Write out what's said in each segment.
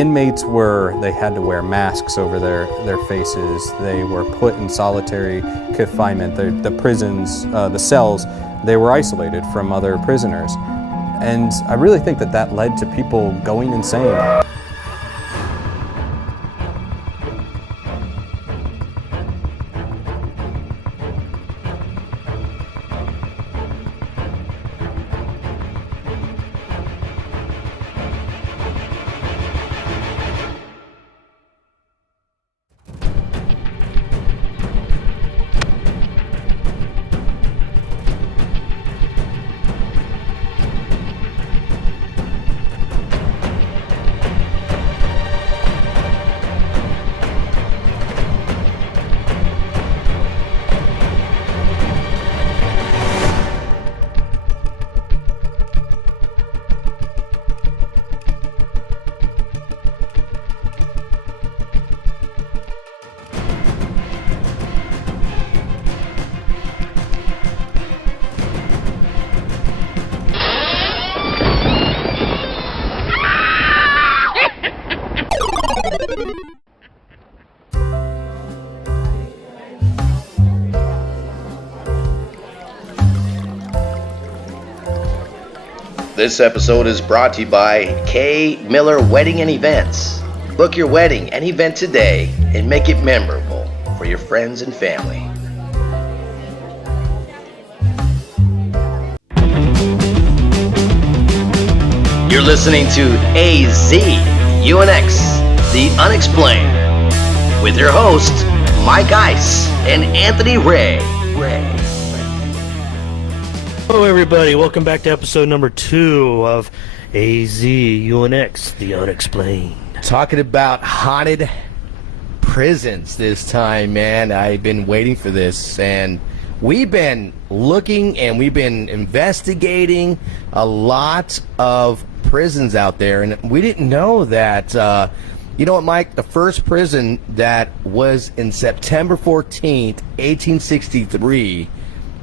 inmates they had to wear masks over their faces. They were put in solitary confinement. The prisons, the cells, they were isolated from other prisoners. And I really think that led to people going insane. This episode is brought to you by KMILLER Wedding and Events. Book your wedding and event today and make it memorable for your friends and family. You're listening to AZ-UNX, The Unexplained, with your hosts, Mike Ice and Anthony Ray. Hello everybody, welcome back to episode number 2 of AZ-UNX, The Unexplained. Talking about haunted prisons this time, man. I've been waiting for this, and we've been looking and we've been investigating a lot of prisons out there, and we didn't know that, you know what, Mike? The first prison that was in September 14th, 1863,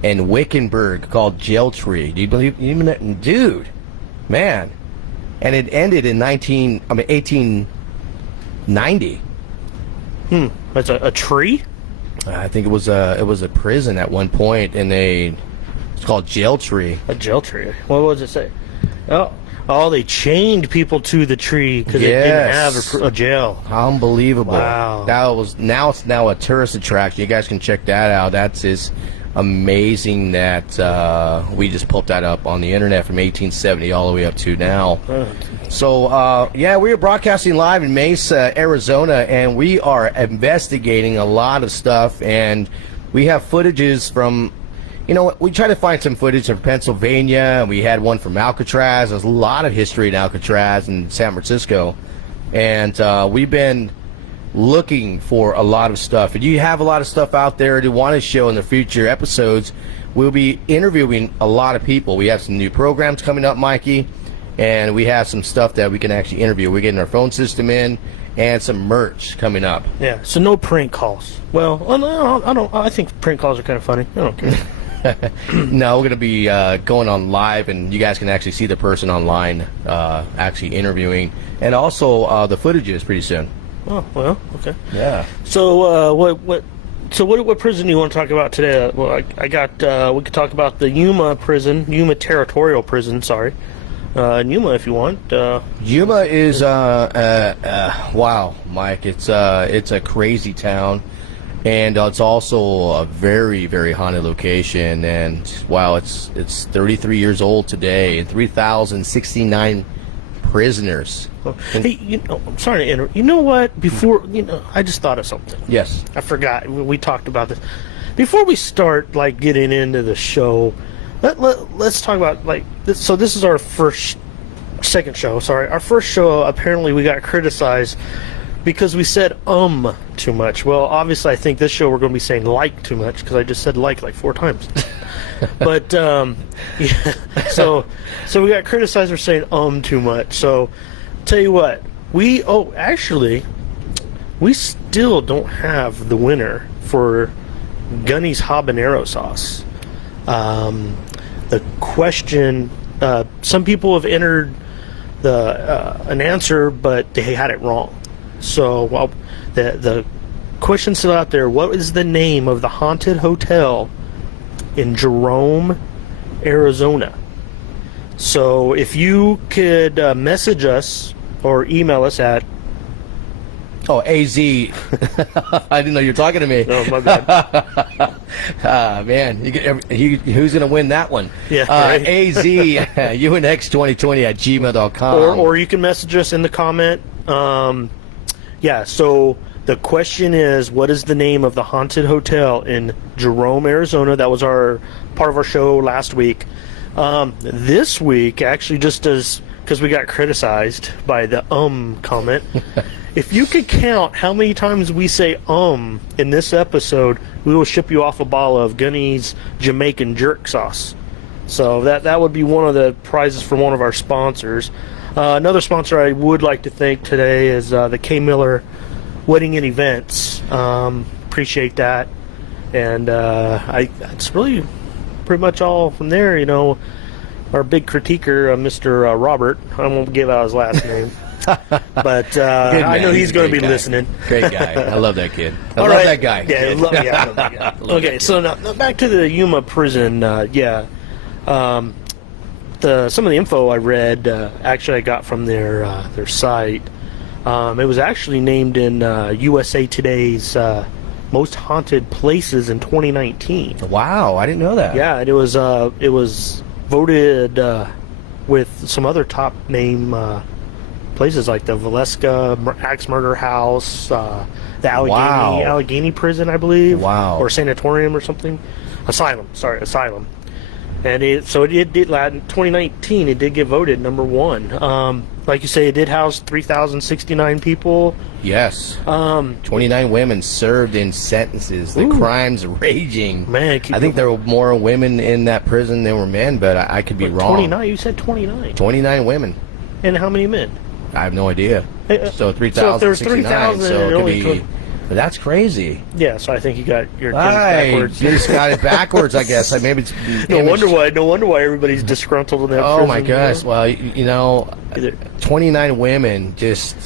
in Wickenburg, called Jail Tree. Do you believe even that? Dude, man. And it ended in 1890. That's a tree? I think it was a prison at one point, and it's called Jail Tree. A jail tree. What does it say? Oh, they chained people to the tree because it didn't have a jail. Unbelievable. Wow. Now it's a tourist attraction. You guys can check that out. That's just amazing that we just pulled that up on the internet from 1870 all the way up to now. So, we are broadcasting live in Mesa, Arizona, and we are investigating a lot of stuff, and we have footages from, we try to find some footage from Pennsylvania, and we had one from Alcatraz. There's a lot of history in Alcatraz and San Francisco, and we've been looking for a lot of stuff. And you have a lot of stuff out there to want to show in the future episodes. We'll be interviewing a lot of people. We have some new programs coming up, Mikey, and we have some stuff that we can actually interview. We're getting our phone system in and some merch coming up. Yeah, so no prank calls. Well, I think prank calls are kind of funny. I don't care. No, we're going to be going on live, and you guys can actually see the person online actually interviewing, and also the footages pretty soon. Oh, well, okay. Yeah. So, what prison do you want to talk about today? Well, I got, we could talk about the Yuma Territorial Prison, sorry. Yuma, if you want. Yuma is, wow, Mike, it's a crazy town, and it's also a very, very haunted location, and, wow, it's 33 years old today, and 3,069 prisoners. Hey, I'm sorry to interrupt. You know what? Before, I just thought of something. Yes. I forgot. We talked about this. Before we start, getting into the show, let's talk about, this. So this is our second show, sorry. Our first show, apparently we got criticized because we said too much. Well, obviously I think this show we're going to be saying too much because I just said like 4 times. But, yeah. So we got criticized for saying too much. So, tell you what, we still don't have the winner for Gunny's habanero sauce. The question, some people have entered an answer, but they had it wrong. So, well, the question's still out there. What is the name of the haunted hotel in Jerome, Arizona? So, if you could message us or email us at... Oh, AZ. I didn't know you were talking to me. Oh, my bad. Man, who's going to win that one? Yeah, right. AZ, UNX2020 at gmail.com. Or you can message us in the comment. Yeah, so the question is, what is the name of the haunted hotel in Jerome, Arizona? That was our part of our show last week. This week, actually, just as because we got criticized by the comment. If you could count how many times we say in this episode, we will ship you off a bottle of Gunny's Jamaican jerk sauce. So that would be one of the prizes from one of our sponsors. Another sponsor I would like to thank today is the KMILLER Wedding and Events. Appreciate that. And it's really pretty much all from there. You know, our big critiquer, Mr. Robert, I won't give out his last name. But I know he's going to be listening. Great guy. I love that kid. I love right. that guy. Yeah, I love that guy. Okay, so now back to the Yuma prison. Some of the info I read, actually I got from their site. It was actually named in USA Today's Most Haunted Places in 2019. Wow, I didn't know that. Yeah, it was voted with some other top name places like the Valeska Axe Murder House, the Allegheny Prison, I believe. Wow. Or sanatorium or something. Asylum. And it did in 2019. It did get voted number 1. Like you say, it did house 3,069 people. Yes. 29 women served in sentences. The crimes raging. Man, I think there were more women in that prison than were men, but I could be wrong. 29. You said 29. 29 women. And how many men? I have no idea. So 3,069. So if there's 3,000, so it could be. That's crazy. Yeah, so I think you got your backwards. You just got it backwards, I guess. Maybe it's no wonder why everybody's disgruntled in that prison. Oh my gosh! Well, 29 women just.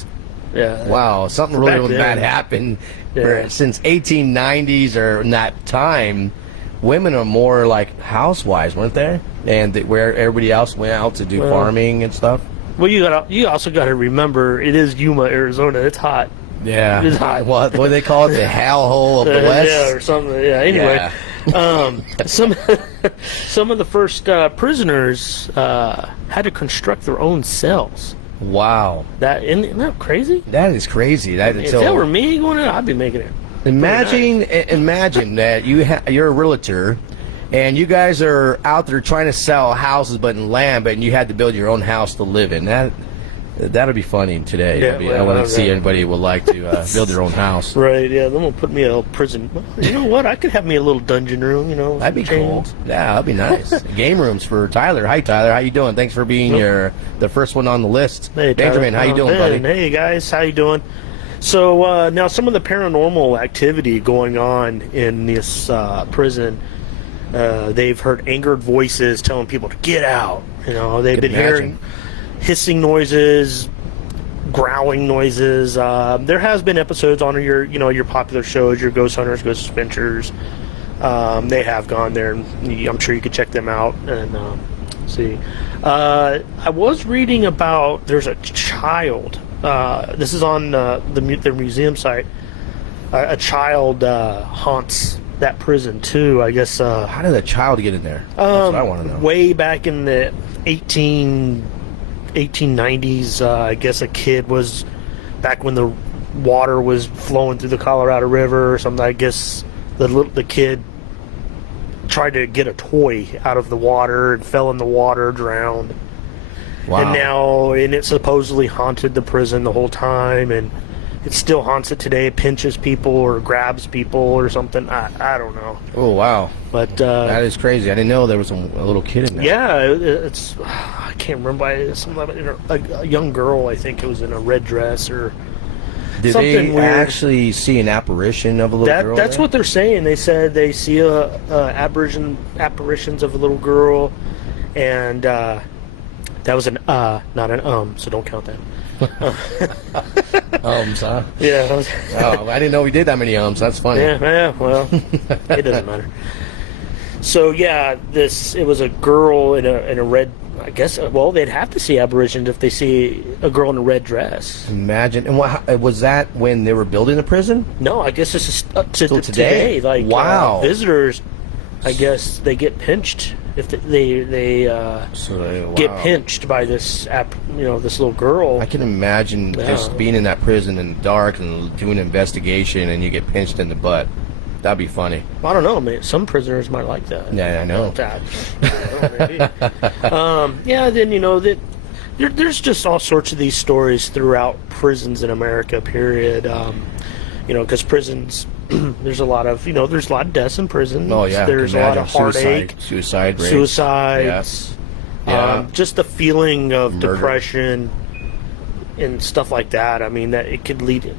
Yeah. Wow, something really bad happened. Yeah. Since 1890s or in that time, women are more like housewives, weren't they? And where everybody else went out to do farming and stuff. Well, you also got to remember it is Yuma, Arizona. It's hot. Yeah. It's hot. What do they call it? The hellhole of the West? Yeah, or something. Yeah. Anyway, some of the first prisoners had to construct their own cells. Wow. Isn't that crazy? That is crazy. If that were me going in, I'd be making it. Imagine that you're a realtor, and you guys are out there trying to sell houses, but in land, but you had to build your own house to live in. That'll be funny today. Yeah, I want to see anybody would like to build their own house. Right, yeah. Then we'll put me in a prison. You know what? I could have me a little dungeon room, That'd be cool. Yeah, that'd be nice. Game rooms for Tyler. Hi, Tyler. How you doing? Thanks for being the first one on the list. Hey, Benjamin, how you doing, buddy? Hey, guys. How you doing? So, now some of the paranormal activity going on in this prison, they've heard angered voices telling people to get out. They've been hearing hissing noises, growling noises. There has been episodes on your popular shows, your Ghost Hunters, Ghost Adventures. They have gone there, and I'm sure you could check them out and see. I was reading about there's a child. This is on their museum site. A child haunts that prison too. I guess. How did a child get in there? That's what I want to know. Way back in the 1890s, I guess a kid was back when the water was flowing through the Colorado River or something. I guess the kid tried to get a toy out of the water and fell in the water, drowned. Wow. And it supposedly haunted the prison the whole time, and it still haunts it today. It pinches people or grabs people or something. I don't know. Oh, wow. But that is crazy. I didn't know there was a little kid in there. Yeah, it's I can't remember. A young girl, I think it was in a red dress or Did something they weird. Actually see an apparition of a little girl? That's what they're saying. They said they see apparitions of a little girl, and That was an not an so don't count that. Huh? Yeah. That was, Oh, I didn't know we did that many ums. That's funny. yeah. Well, it doesn't matter. So yeah, it was a girl in a red. I guess they'd have to see Aborigines if they see a girl in a red dress. Imagine. And what was that when they were building the prison? No, I guess this is up to Still today. Like wow, visitors, I guess they get pinched if they get pinched by this this little girl. I can imagine just being in that prison in the dark and doing an investigation, and you get pinched in the butt. That'd be funny. Well, I don't know, man. Some prisoners might like that. Yeah, I know. Then there's just all sorts of these stories throughout prisons in America. Period. Because prisons, there's a lot of there's a lot of deaths in prisons. Oh yeah, there's a lot of heartache, suicides, suicides. Yeah. Just the feeling of Murder. depression and stuff like that. I mean, that it could lead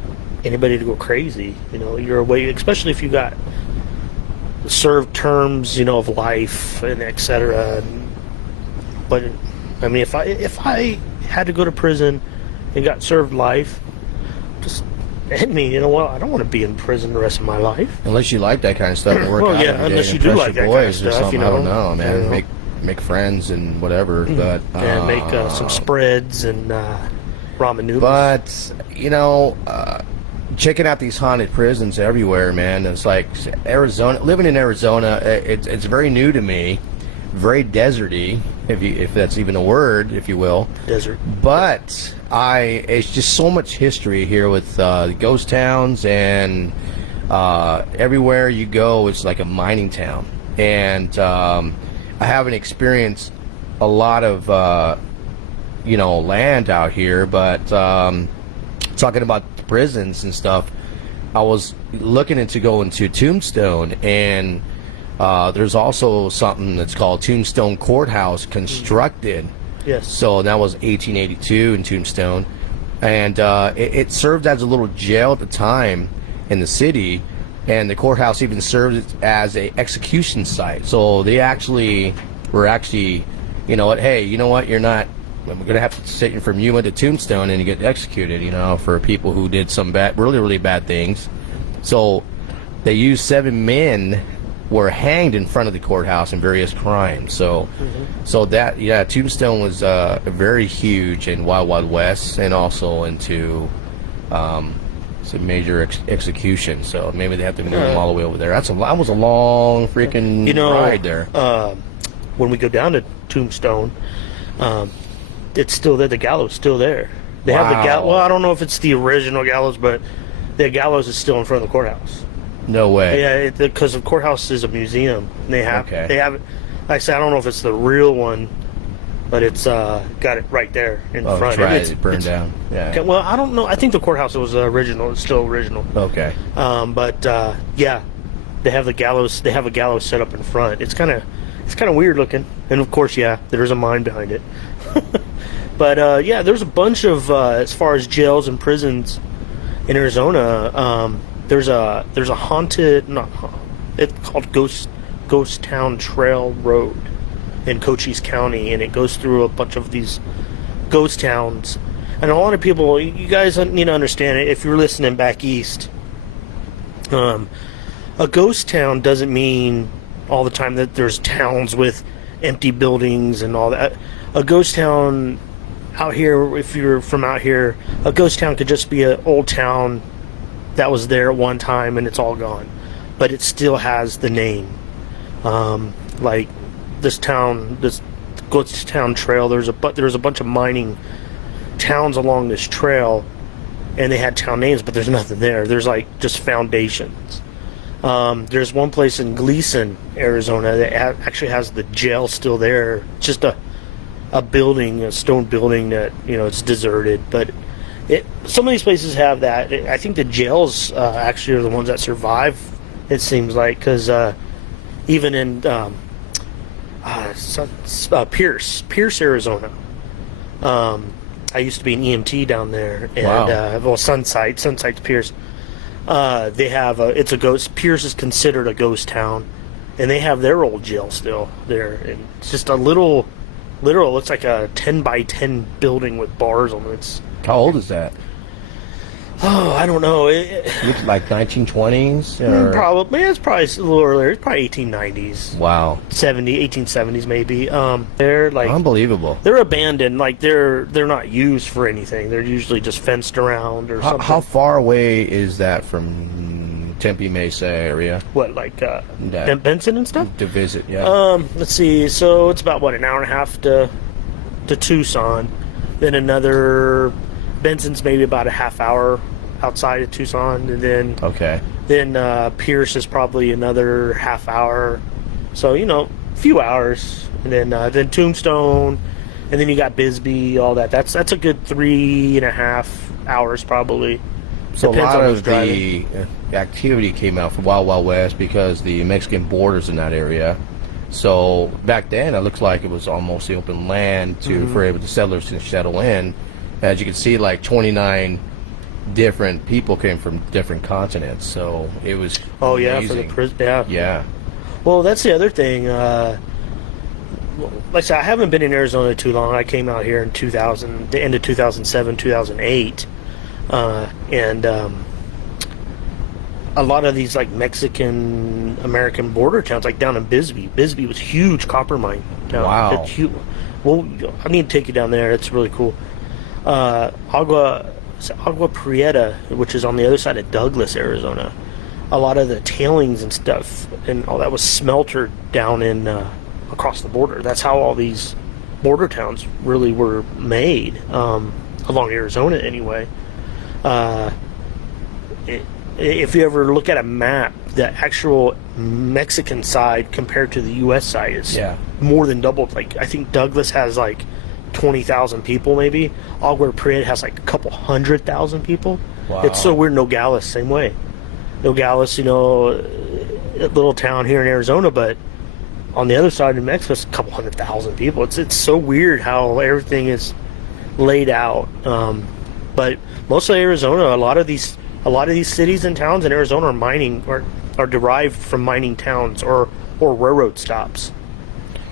anybody to go crazy. You're away, especially if you got served terms, of life and etc. But I mean, if I had to go to prison and got served life, just end me. I don't want to be in prison the rest of my life. Unless you like that kind of stuff and work out every day unless and you do impress like your that kind of boys or stuff. something. I don't know, man. Make friends and whatever, but and make some spreads and ramen noodles. But checking out these haunted prisons everywhere, man. It's like Arizona. Living in Arizona, it's very new to me, very deserty, if that's even a word, if you will. Desert. But it's just so much history here with ghost towns, and everywhere you go, it's like a mining town. And I haven't experienced a lot of land out here, but talking about prisons and stuff, I was looking into going to Tombstone, and there's also something that's called Tombstone Courthouse constructed. Yes. So that was 1882 in Tombstone, and it served as a little jail at the time in the city, and the courthouse even served as a execution site. So they were actually, hey, you know what, you're not. We're going to have to sit from you into Tombstone and you get executed, for people who did some really, really bad things. So they used 7 men were hanged in front of the courthouse in various crimes. So Tombstone was very huge in Wild Wild West, and also into some major execution. So maybe they have to move them all the way over there. That was a long freaking ride there. When we go down to Tombstone, it's still there. The gallows still there. They have the gallows. Well, I don't know if it's the original gallows, but the gallows is still in front of the courthouse. No way. Yeah, because the courthouse is a museum. And they have it. Like I said, I don't know if it's the real one, but it's got it right there in front. It burned down. Yeah. Well, I don't know. I think the courthouse was original. It's still original. Okay. But they have the gallows. They have a gallows set up in front. It's kind of weird looking, and of course, there's a mine behind it. But there's a bunch of as far as jails and prisons in Arizona. There's a haunted, it's called Ghost Town Trail Road in Cochise County, and it goes through a bunch of these ghost towns. And a lot of people, you guys need to understand it. If you're listening back east, a ghost town doesn't mean all the time that there's towns with empty buildings and all that. A ghost town out here, if you're from out here, a ghost town could just be an old town that was there at one time and it's all gone, but it still has the name. Like this Ghost Town Trail, there's a bunch of mining towns along this trail, and they had town names, but there's nothing there. There's like just foundations. There's one place in Gleason, Arizona, that actually has the jail still there. It's just a building, a stone building that it's deserted. But some of these places have that. I think the jails actually are the ones that survive. It seems like, because even in Pierce, Arizona. I used to be an EMT down there, and Sunsight's Pierce. They have it's a ghost. Pierce is considered a ghost town, and they have their old jail still there. And it's just a little literal. It looks like a 10 by 10 building with bars on it. It's, How old is that? oh, I don't know. Looks like 1920s? Or? Probably. It's probably a little earlier. It's probably 1890s. Wow. 1870s maybe. They're like Unbelievable. they're abandoned. Like they're not used for anything. They're usually just fenced around or something. How far away is that from Tempe Mesa area? What, like Benson and stuff? To visit, yeah. Let's see. So it's about what, an hour and a half to Tucson. Then another Benson's maybe about a half hour outside of Tucson, and then Okay. then Pierce is probably another half hour. So a few hours, and then Tombstone, and then you got Bisbee, all that. That's a good 3.5 hours probably. So a Depends lot on who's of the activity came out from Wild Wild West because the Mexican borders in that area. So back then, it looks like it was almost the open land for able to settlers to settle in. As you can see, like 29 different people came from different continents. So it was Oh yeah, amazing. for the prison. Yeah. Yeah. Well, that's the other thing. Like I said, I haven't been in Arizona too long. I came out here in the end of 2007, 2008, and a lot of these like Mexican American border towns, like down in Bisbee. Bisbee was huge copper mine town. Wow. It's huge. Well, I need to take you down there. It's really cool. Agua Prieta, which is on the other side of Douglas, Arizona. A lot of the tailings and stuff and all that was smeltered down in across the border. That's how all these border towns really were made, along Arizona anyway. If you ever look at a map, the actual Mexican side compared to the U.S. side is more than double. Like I think Douglas has like 20,000 people maybe. Agua Prieta has like a couple 100,000 people. Wow. It's so weird. Nogales, same way. Nogales, a little town here in Arizona, but on the other side of Mexico, it's a couple 100,000 people. It's so weird how everything is laid out. But mostly Arizona, a lot of these cities and towns in Arizona are mining are derived from mining towns or railroad stops.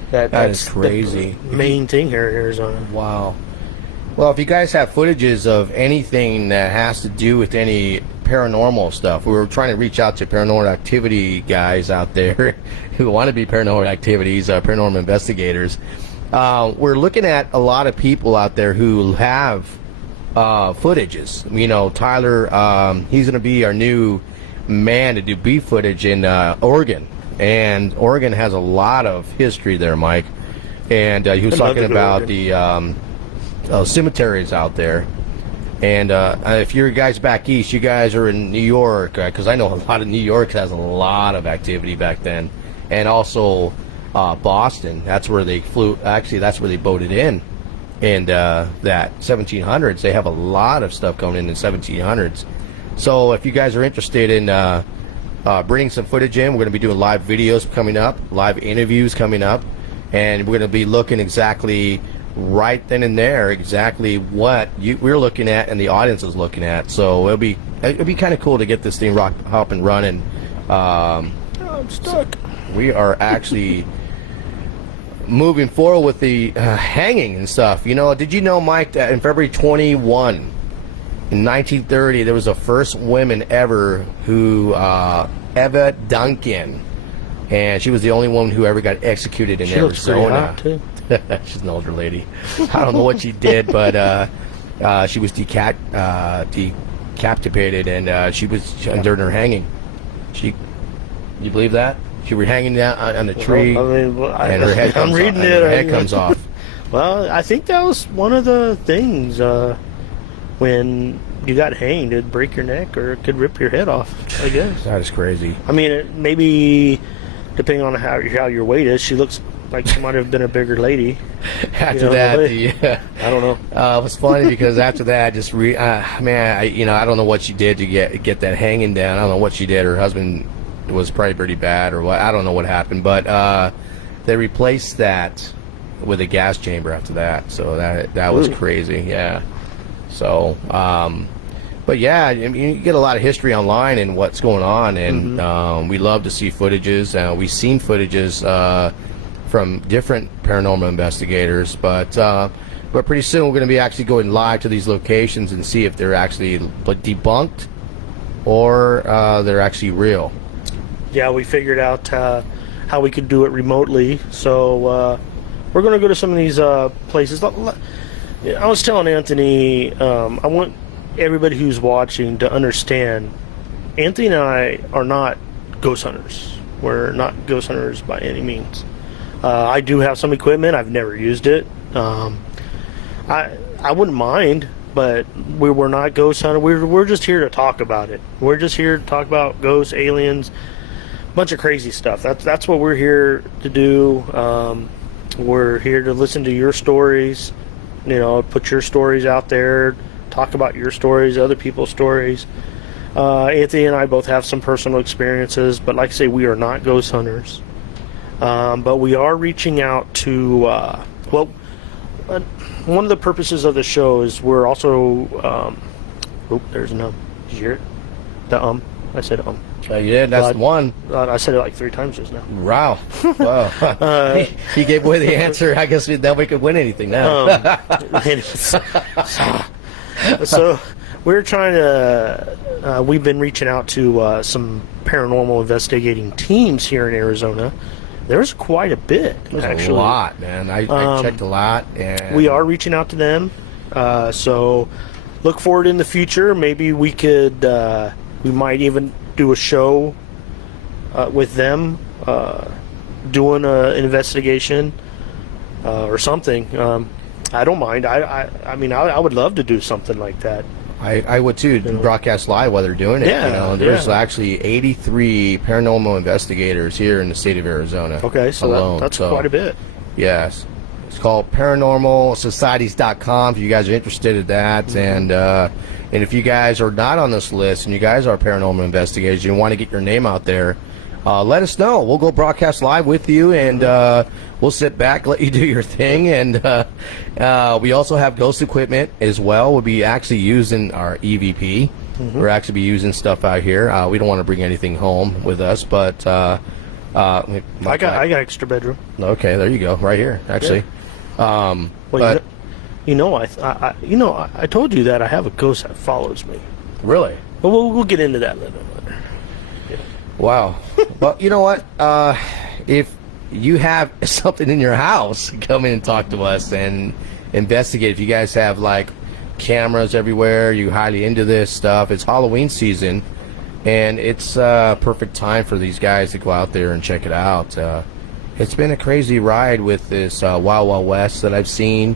That's is crazy. The main thing here in Arizona. Wow. Well, if you guys have footages of anything that has to do with any paranormal stuff, we were trying to reach out to paranormal activity guys out there who want to be paranormal activities, paranormal investigators. We're looking at a lot of people out there who have footages. Tyler, he's going to be our new man to do beef footage in Oregon. And Oregon has a lot of history there, Mike. And he was talking about the cemeteries out there. And if you're guys back east, you guys are in New York, because I know a lot of New York has a lot of activity back then. And also Boston, that's where they flew. Actually, that's where they boated in. And that 1700s, they have a lot of stuff going in the 1700s. So if you guys are interested in bringing some footage in, we're going to be doing live videos coming up, live interviews coming up, and we're going to be looking exactly right then and there, exactly what we're looking at and the audience is looking at. So it'll be kind of cool to get this thing up and running. I'm stuck. We are actually moving forward with the hanging and stuff. Did you know, Mike, that in February 21 in 1930, there was the first woman ever who, Eva Duncan, and she was the only woman who ever got executed in Arizona. She looks pretty hot, too. She's an older lady. I don't know what she did, but she was decapitated, and she was during her hanging. You believe that? She was hanging down on a tree, and her head comes off. Her head comes off. Well, I think that was one of the things. When you got hanged, it'd break your neck or it could rip your head off, I guess. That is crazy. I mean, maybe depending on how your weight is, she looks like she might have been a bigger lady. After that, I don't know. It was funny because after that, I don't know what she did to get that hanging down. I don't know what she did. Her husband was probably pretty bad or what. I don't know what happened, but they replaced that with a gas chamber after that. So that was crazy. Yeah. So, but yeah, I mean, you get a lot of history online and what's going on, and we love to see footages. We've seen footages from different paranormal investigators, but pretty soon we're going to be actually going live to these locations and see if they're actually debunked or they're actually real. Yeah, we figured out how we could do it remotely, so we're going to go to some of these places. I was telling Anthony, I want everybody who's watching to understand, Anthony and I are not ghost hunters. We're not ghost hunters by any means. I do have some equipment. I've never used it. I wouldn't mind, but we're not ghost hunters. We're just here to talk about it. We're just here to talk about ghosts, aliens, bunch of crazy stuff. That's what we're here to do. We're here to listen to your stories. You know, put your stories out there. Talk about your stories, other people's stories. Anthony and I both have some personal experiences, but like I say, we are not ghost hunters. But we are reaching out to, one of the purposes of the show is we're also, there's an Did you hear it? I said Yeah, that's one. I said it like 3 times just now. Wow. Wow. He gave away the answer. I guess that we could win anything now. So we're trying to, we've been reaching out to some paranormal investigating teams here in Arizona. There's quite a bit, actually. A lot, man. I checked a lot. And we are reaching out to them. So look forward in the future. Maybe we could, we might even do a show with them, doing an investigation or something. I don't mind. I mean, I would love to do something like that. I would too. Broadcast live while they're doing it. Yeah, you know, there's actually 83 paranormal investigators here in the state of Arizona. Okay, so that's quite a bit. Yes. It's called paranormalsocieties.com if you guys are interested in that. Mm-hmm. And if you guys are not on this list and you guys are paranormal investigators, you want to get your name out there, let us know. We'll go broadcast live with you, and we'll sit back, let you do your thing. And we also have ghost equipment as well. We'll be actually using our EVP. Mm-hmm. We'll actually be using stuff out here. We don't want to bring anything home with us, but I got extra bedroom. Okay, there you go, right here, actually. Yeah. I told you that I have a ghost that follows me. Really? But we'll get into that a little bit later. Yeah. Wow. Well, you know what? If you have something in your house, come in and talk to us and investigate. If you guys have like cameras everywhere, you're highly into this stuff. It's Halloween season, and it's perfect time for these guys to go out there and check it out. It's been a crazy ride with this Wild Wild West that I've seen.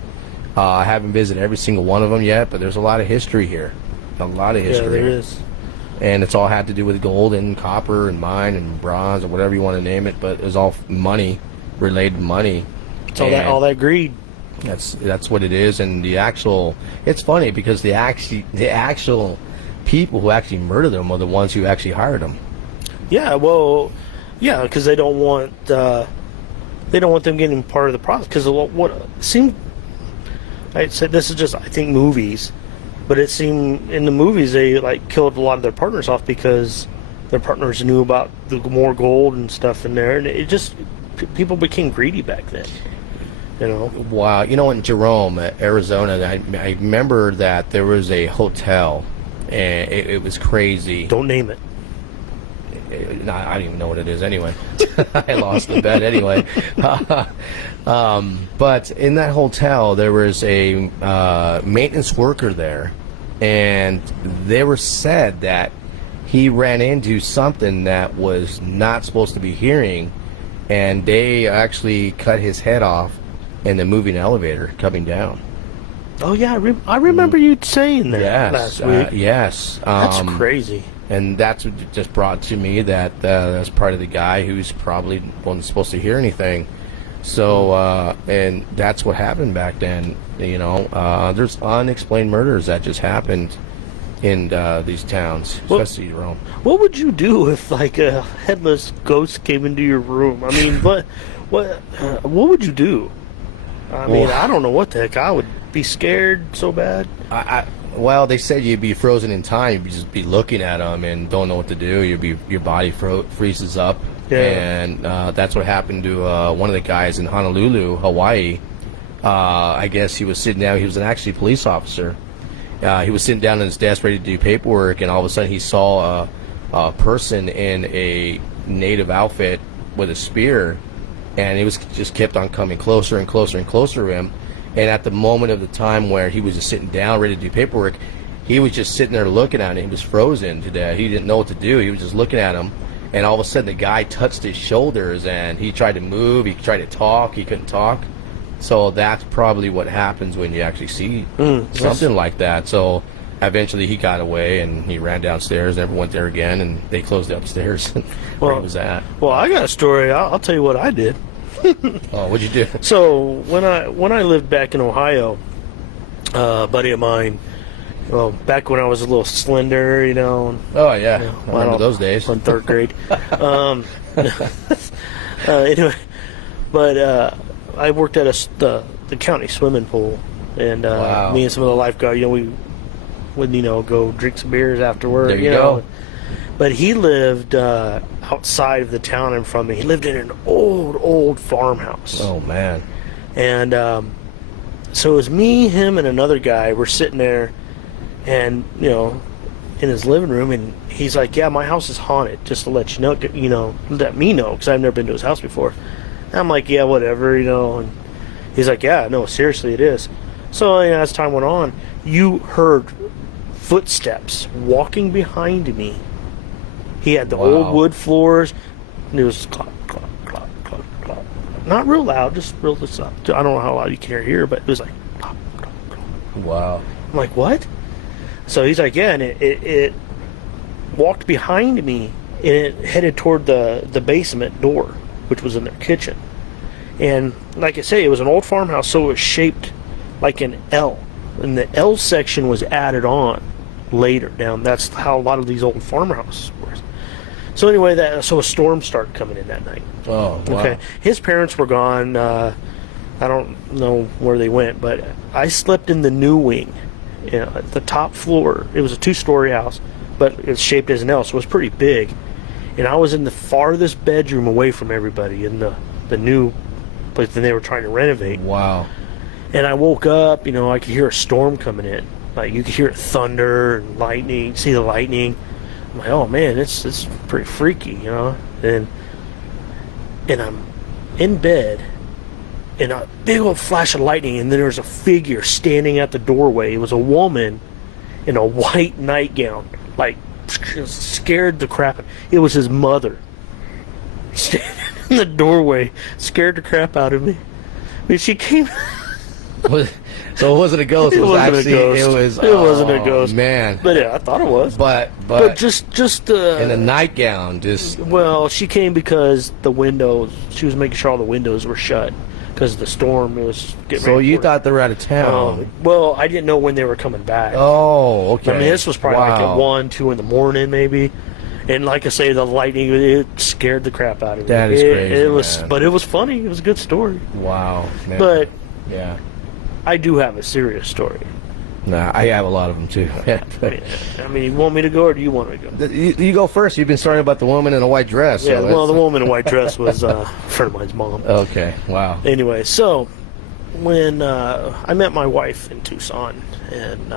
I haven't visited every single one of them yet, but there's a lot of history here. A lot of history. Yeah, there is. And it's all had to do with gold and copper and mine and bronze or whatever you want to name it, but it's all money, related money. It's all that greed. That's what it is. And it's funny because the actual people who actually murder them are the ones who actually hired them. Yeah, well, yeah, because they don't want them getting part of the process. Because what seemed, I said this is just, I think, movies. But it seemed in the movies they like killed a lot of their partners off because their partners knew about the more gold and stuff in there, and it just people became greedy back then. You know. Wow. You know, in Jerome, Arizona, I remember that there was a hotel, and it was crazy. Don't name it. I don't even know what it is anyway. I lost the bet anyway. But in that hotel, there was a maintenance worker there, and they were said that he ran into something that was not supposed to be hearing, and they actually cut his head off in the moving elevator coming down. Oh yeah, I remember you saying that last week. Yes, that's crazy. And that's what just brought to me that that's part of the guy who's probably wasn't supposed to hear anything. So, and that's what happened back then. You know, there's unexplained murders that just happened in these towns, especially Rome. What would you do if like a headless ghost came into your room? I mean, what would you do? I mean, I don't know what the heck. I would be scared so bad. Well, they said you'd be frozen in time. You'd just be looking at them and don't know what to do. Your body freezes up, Yeah. And that's what happened to one of the guys in Honolulu, Hawaii. I guess he was sitting down. He was actually a police officer. He was sitting down at his desk ready to do paperwork, and all of a sudden he saw a person in a native outfit with a spear, and it was just kept on coming closer and closer and closer to him. And at the moment of the time where he was just sitting down ready to do paperwork, he was just sitting there looking at him. He was frozen to death. He didn't know what to do. He was just looking at him, and all of a sudden the guy touched his shoulders, and he tried to move. He tried to talk. He couldn't talk. So that's probably what happens when you actually see something like that. So eventually he got away, and he ran downstairs, never went there again, and they closed the upstairs where he was at. Well, I got a story. I'll tell you what I did. Oh, what'd you do? So when I lived back in Ohio, a buddy of mine, well, back when I was a little slender, Oh, yeah. I remember those days. In third grade. Anyway, but I worked at the county swimming pool, and Wow. me and some of the lifeguards, we would go drink some beers afterward. There you go. But he lived outside of the town I'm from. He lived in an old farmhouse. Oh, man. And so it was me, him, and another guy. We're sitting there, and in his living room, and he's like, "Yeah, my house is haunted." Just to let you know, let me know, because I've never been to his house before. And I'm like, "Yeah, whatever," And he's like, "Yeah, no, seriously, it is." So as time went on, you heard footsteps walking behind me. He had the old wood floors, and it was clop, clop, clop, clop, clop. Not real loud, just real loud. I don't know how loud you can hear, but it was like clop, clop, clop. Wow. I'm like, "What?" So he's like, "Yeah," and it walked behind me, and it headed toward the basement door, which was in their kitchen. And like I say, it was an old farmhouse, so it was shaped like an L, and the L section was added on later down. That's how a lot of these old farmhouses were. So anyway, so a storm started coming in that night. Oh, wow. Okay, his parents were gone. I don't know where they went, but I slept in the new wing, at the top floor. It was a 2-story house, but it's shaped as an L, so it was pretty big. And I was in the farthest bedroom away from everybody in the new place that they were trying to renovate. Wow. And I woke up, I could hear a storm coming in. Like, you could hear thunder and lightning, see the lightning. I'm like, "Oh man, it's pretty freaky," And I'm in bed, and a big old flash of lightning, and then there's a figure standing at the doorway. It was a woman in a white nightgown, like scared the crap. It was his mother standing in the doorway, scared the crap out of me. I mean, she came. So it wasn't a ghost. It wasn't actually, a ghost. It wasn't a ghost, man. But yeah, I thought it was. But just in a nightgown, just. Well, she came because the windows. She was making sure all the windows were shut because of the storm. It was getting. So ready you for it. thought they were out of town? Well, I didn't know when they were coming back. Oh, okay. I mean, this was probably like at 1, 2 in the morning, maybe. And like I say, the lightning, it scared the crap out of me. That is crazy, It was, man. but it was funny. It was a good story. Wow, man. But yeah, I do have a serious story. nah, I have a lot of them too. I mean, you want me to go or do you want me to go? You go first. You've been starting about the woman in a white dress. Yeah, so well, the that's- woman in a white dress was a friend of mine's mom. Okay, wow. Anyway, so when I met my wife in Tucson, and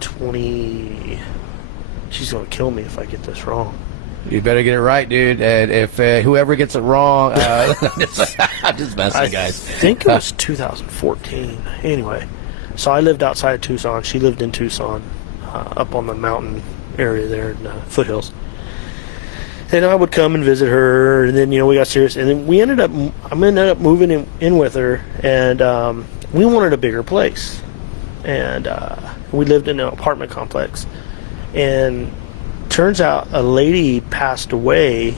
20, she's gonna kill me if I get this wrong. You better get it right, dude. And if whoever gets it wrong, I'm just messing, guys. I think it was 2014. Anyway, so I lived outside of Tucson. She lived in Tucson, up on the mountain area there in the foothills. And I would come and visit her, and then we got serious, and then I ended up moving in with her, and we wanted a bigger place, and we lived in an apartment complex, and turns out a lady passed away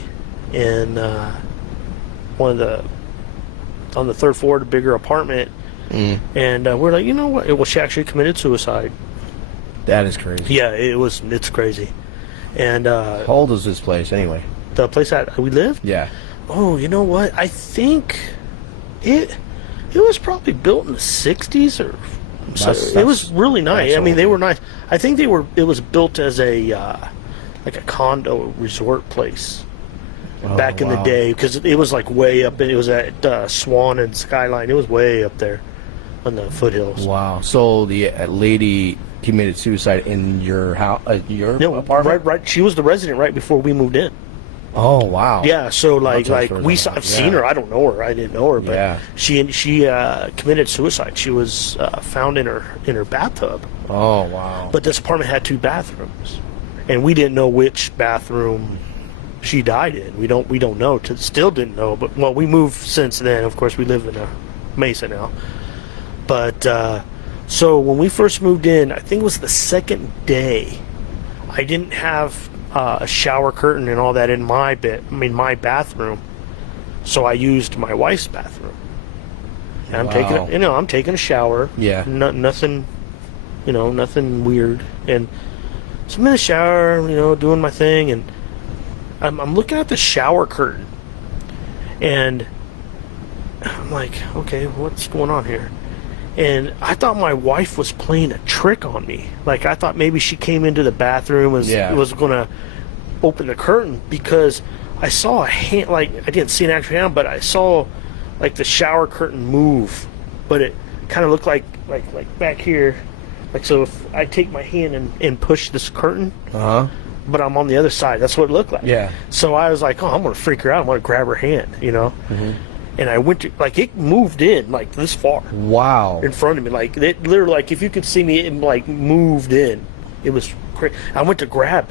in on the 3rd floor of a bigger apartment, and we're like, you know what? Well, she actually committed suicide. That is crazy. Yeah, it's crazy. And How old is this place anyway? the place that we lived. Yeah. Oh, you know what? I think it was probably built in the 60s or. So it was really nice. I mean, they were nice. I think it was built as a like a condo resort place, back in the day, because it was like way up. It was at Swan and Skyline. It was way up there on the foothills. Wow. So the lady committed suicide in your house, your apartment? Right. She was the resident right before we moved in. Oh, wow. Yeah. So like I've I've seen her. I don't know her. I didn't know her, but she committed suicide. She was found in her bathtub. Oh, wow. But this apartment had 2 bathrooms, and we didn't know which bathroom she died in. We don't know. Still didn't know. But well, we moved since then. Of course, we live in a Mesa now. But so when we first moved in, I think it was the second day. I didn't have a shower curtain and all that in my my bathroom, so I used my wife's bathroom. And I'm taking a shower. Yeah. Nothing, nothing weird. And so I'm in the shower, doing my thing, and I'm looking at the shower curtain, and I'm like, okay, what's going on here? And I thought my wife was playing a trick on me. Like, I thought maybe she came into the bathroom and was going to open the curtain, because I saw a hand. Like, I didn't see an actual hand, but I saw like the shower curtain move, but it kind of looked like back here. Like, so if I take my hand and push this curtain, but I'm on the other side, that's what it looked like. Yeah. So I was like, oh, I'm going to freak her out. I'm going to grab her hand, Mm-hmm. And I went to, like, it moved in, like, this far. Wow. In front of me. Like, it literally, like, if you could see me, it, like, moved in. It was crazy. I went to grab.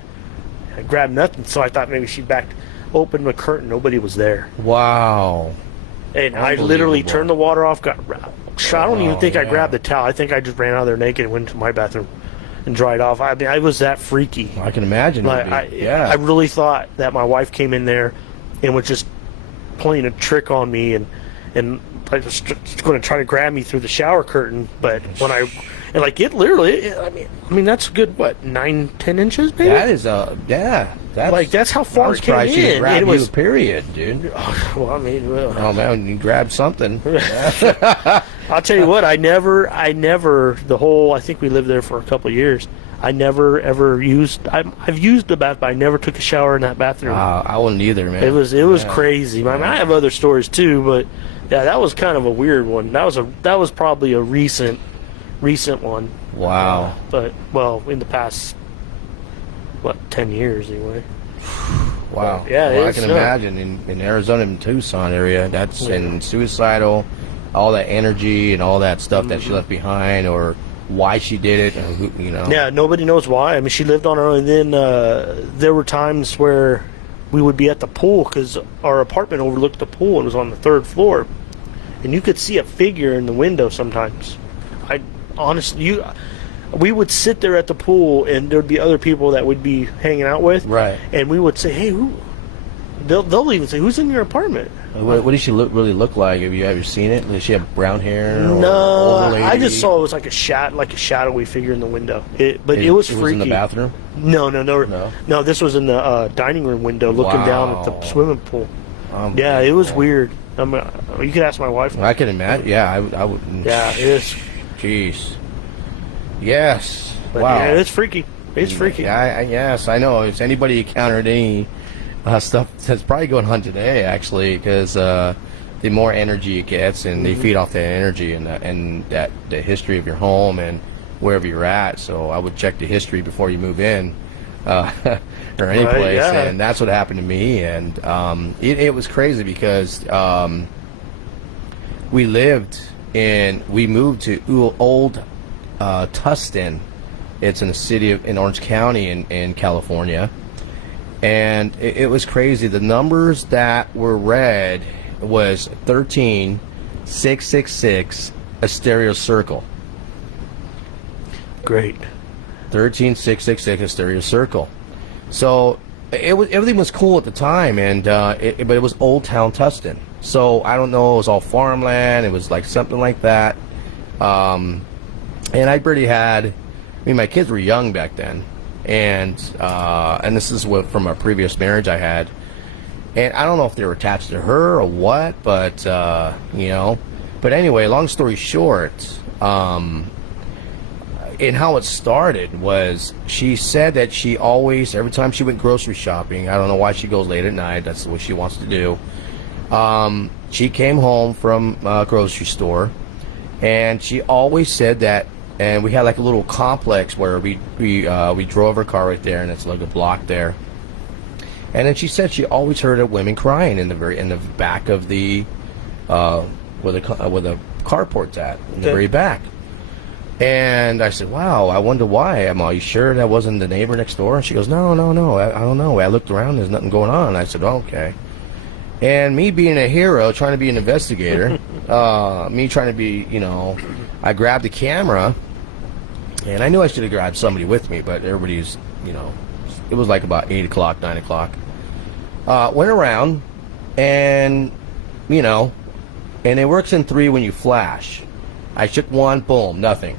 I grabbed nothing, so I thought maybe she opened the curtain. Nobody was there. Wow. And I literally turned the water off, I don't even think I grabbed the towel. I think I just ran out of there naked and went to my bathroom and dried off. I mean, I was that freaky. I can imagine. Like, I really thought that my wife came in there and was just playing a trick on me, and I was going to try to grab me through the shower curtain. But when it literally, I mean that's good, what, 9-10 inches, maybe? That is that's how far it came in. Grabbed it was you, period, dude. Well, I mean, Oh man, you grabbed something. I'll tell you what, I never I think we lived there for a couple of years. I never ever I've used the bath, but I never took a shower in that bathroom. I wouldn't either, man. It was crazy. I mean, I have other stories too, but yeah, that was kind of a weird one. That was probably a recent one. Wow. But in the past 10 years anyway. Wow. But, yeah, I can imagine in Arizona and Tucson area, that's and suicidal, all that energy and all that stuff that she left behind, or why she did it, Yeah, nobody knows why. I mean, she lived on her own, and then there were times where we would be at the pool, because our apartment overlooked the pool and was on the 3rd floor, and you could see a figure in the window sometimes. We would sit there at the pool, and there would be other people that would be hanging out with, right? And we would say, hey, who? They'll even say, who's in your apartment? What did she really look like? Have you ever seen it? Did she have brown hair? No, I just saw it was like a shadowy figure in the window. It was freaky. It was in the bathroom? No. This was in the dining room window, looking down at the swimming pool. Yeah, it was weird. You could ask my wife. I can imagine. Yeah, I would. Yeah, it is. Jeez. Yes. But wow. Yeah, it's freaky. It's freaky. Yeah, yes, I know. If anybody encountered any stuff, that's probably going on today, actually, because the more energy it gets, and they feed off that energy and that the history of your home and wherever you're at. So I would check the history before you move in, or any place, and that's what happened to me. And it was crazy because we moved to old Tustin. It's in the city in Orange County in California, and it was crazy. The numbers that were read was 13666 Asteria Circle. Great. 13666 Asteria Circle. So everything was cool at the time, and but it was Old Town Tustin. So I don't know, it was all farmland. It was like something like that. And I barely had. I mean, my kids were young back then, and this is from a previous marriage I had, and I don't know if they were attached to her or what, but But anyway, long story short, and how it started was she said that she always, every time she went grocery shopping, I don't know why she goes late at night, that's what she wants to do. She came home from a grocery store, and she always said that, and we had like a little complex where we drove her car right there, and it's like a block there. And then she said she always heard of women crying in the back of the where the carport's at, in the very back. And I said, wow, I wonder why. Are you sure that wasn't the neighbor next door? And she goes, no, I don't know. I looked around, there's nothing going on. I said, oh, okay. And me being a hero, trying to be an investigator, me trying to be, I grabbed the camera, and I knew I should have grabbed somebody with me, but everybody's, it was like about 8 o'clock, 9 o'clock. Went around, and, and it works in 3 when you flash. I took one, boom, nothing.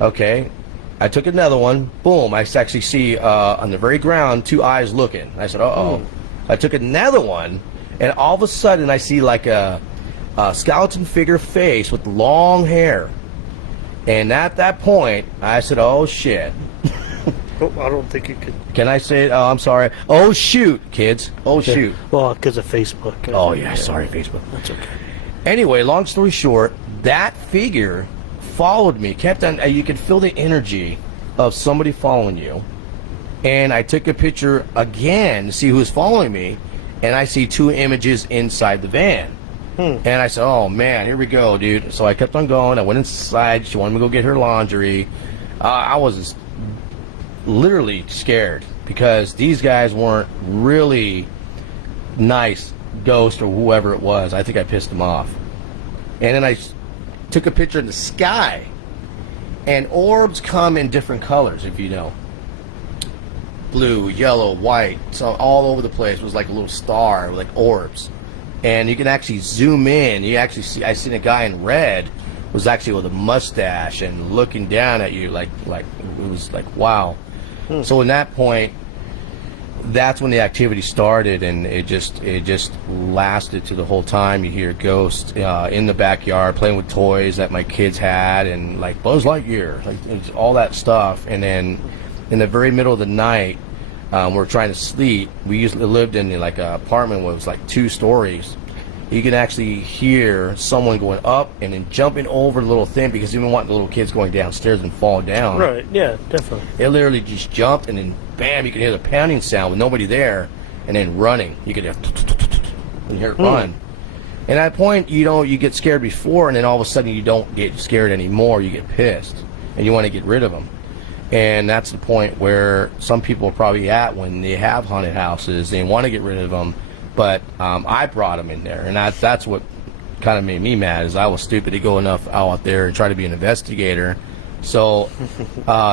Okay. I took another one, boom. I actually see on the very ground 2 eyes looking. I said, uh-oh. I took another one, and all of a sudden I see like a skeleton figure face with long hair. And at that point, I said, oh, shit. Oh, I don't think you could. Can I say it? Oh, I'm sorry. Oh, shoot, kids. Oh, shoot. Well, because of Facebook. Oh, yeah, sorry, Facebook. That's okay. Anyway, long story short, that figure followed me. Kept on. You could feel the energy of somebody following you. And I took a picture again to see who was following me, and I see 2 images inside the van. And I said, oh, man, here we go, dude. So I kept on going. I went inside. She wanted me to go get her laundry. I was literally scared because these guys weren't really nice, ghost or whoever it was. I think I pissed them off. And then I took a picture in the sky, and orbs come in different colors, if you know. Blue, yellow, white, so all over the place. It was like a little star, like orbs. And you can actually zoom in. You actually see, I seen a guy in red was actually with a mustache and looking down at you like it was like, wow. So in that point, that's when the activity started, and it just lasted to the whole time. You hear ghosts in the backyard playing with toys that my kids had, and like Buzz Lightyear, like all that stuff. And then in the very middle of the night, we're trying to sleep. We usually lived in like an apartment where it was like 2 stories. You can actually hear someone going up and then jumping over the little thing, because you don't want the little kids going downstairs and fall down. Right, yeah, definitely. It literally just jumped, and then bam, you can hear the pounding sound with nobody there, and then running. You can hear and hear it run. And at that point, you get scared before, and then all of a sudden you don't get scared anymore. You get pissed, and you want to get rid of them. And that's the point where some people are probably at when they have haunted houses. They want to get rid of them, but I brought them in there, and that's what kind of made me mad. Is I was stupid to go enough out there and try to be an investigator. So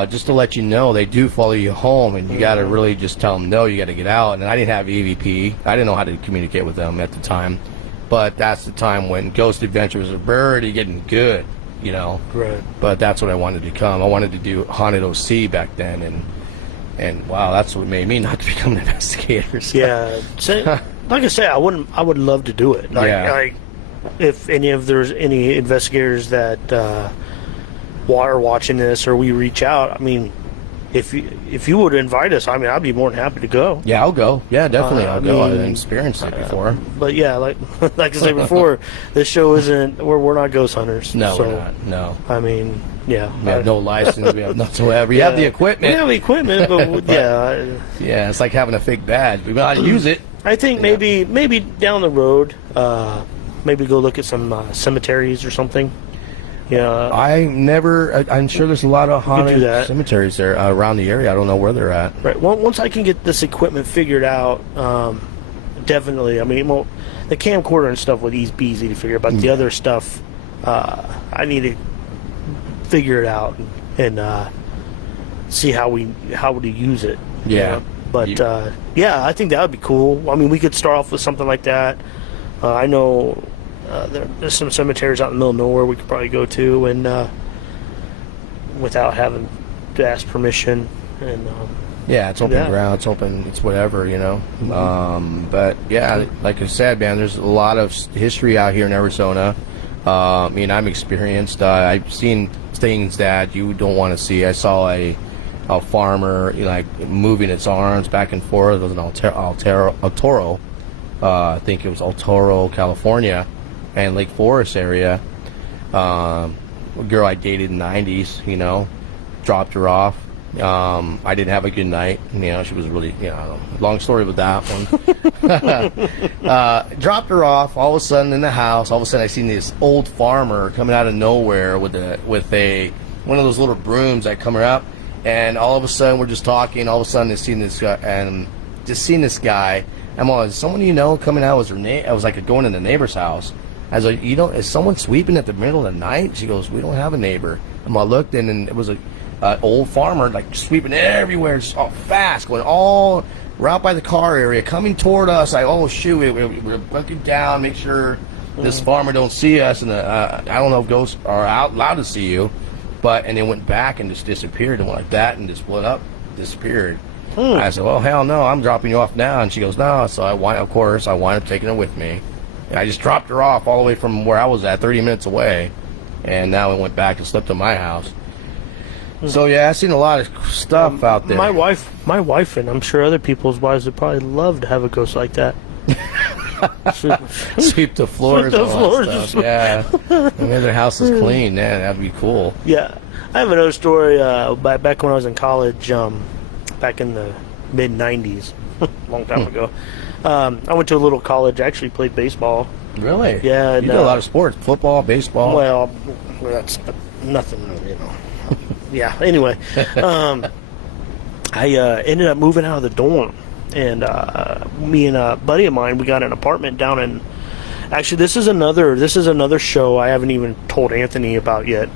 just to let you know, they do follow you home, and you got to really just tell them no, you got to get out. And I didn't have EVP. I didn't know how to communicate with them at the time, but that's the time when Ghost Adventures are already getting good. Right. But that's what I wanted to become. I wanted to do Haunted OC back then, and wow, that's what made me not to become an investigator. So. Yeah, like I say, I would love to do it. Like, if there's any investigators that are watching this, or we reach out, I mean, if you would invite us, I mean, I'd be more than happy to go. Yeah, I'll go. Yeah, definitely, I'll go. I've experienced it before. But yeah, like I said before, this show isn't. We're not ghost hunters. No, so, we're not. No. I mean, yeah. We have no license. We have nothing whatsoever. You have the equipment. We have the equipment, but yeah. Yeah, it's like having a fake badge. We know how to use it. I think maybe down the road, maybe go look at some cemeteries or something. Yeah, I'm sure there's a lot of haunted cemeteries there around the area. I don't know where they're at. Right. Well, once I can get this equipment figured out, definitely. I mean, the camcorder and stuff would be easy to figure out, but the other stuff, I need to figure it out and see how to use it. Yeah. But yeah, I think that would be cool. I mean, we could start off with something like that. I know. There's some cemeteries out in the middle of nowhere we could probably go to, and without having to ask permission. And yeah, it's open ground. It's open. It's whatever, But yeah, like I said, man, there's a lot of history out here in Arizona. I mean, I'm experienced. I've seen things that you don't want to see. I saw a farmer like moving its arms back and forth. It was an El Toro, I think it was El Toro, California, and Lake Forest area. A girl I dated in the 90s, you know, dropped her off. I didn't have a good night. You know, she was really, you know, long story with that one. Dropped her off. All of a sudden in the house, all of a sudden I seen this old farmer coming out of nowhere with one of those little brooms that come up. And all of a sudden, we're just talking. All of a sudden, I seen this guy, and just seen this guy. I'm like, is someone you know coming out? Was her name? I was like going in the neighbor's house. I was like, is someone sweeping at the middle of the night? She goes, we don't have a neighbor. And I looked, and it was a old farmer, like sweeping everywhere, just all fast, going all right by the car area, coming toward us. Like, oh shoot, we're looking down, make sure this farmer don't see us. And I don't know if ghosts are allowed to see you. And it went back and just disappeared and went like that and just split up, disappeared. I said, well, hell no, I'm dropping you off now. And she goes, no. So I wind up taking her with me. And I just dropped her off all the way from where I was at, 30 minutes away. And now it went back and slept in my house. So yeah, I've seen a lot of stuff out there. My wife, and I'm sure other people's wives would probably love to have a ghost like that. Sweep the floors. Sweep the floors. Yeah. I mean, their house is clean. Yeah, that'd be cool. Yeah. I have another story back when I was in college, back in the mid-90s, long time ago. I went to a little college, actually played baseball. Really? Yeah. You did a lot of sports, football, baseball. Well, that's nothing, you know. Yeah, anyway. I ended up moving out of the dorm. And me and a buddy of mine, we got an apartment down in. Actually, this is another show I haven't even told Anthony about yet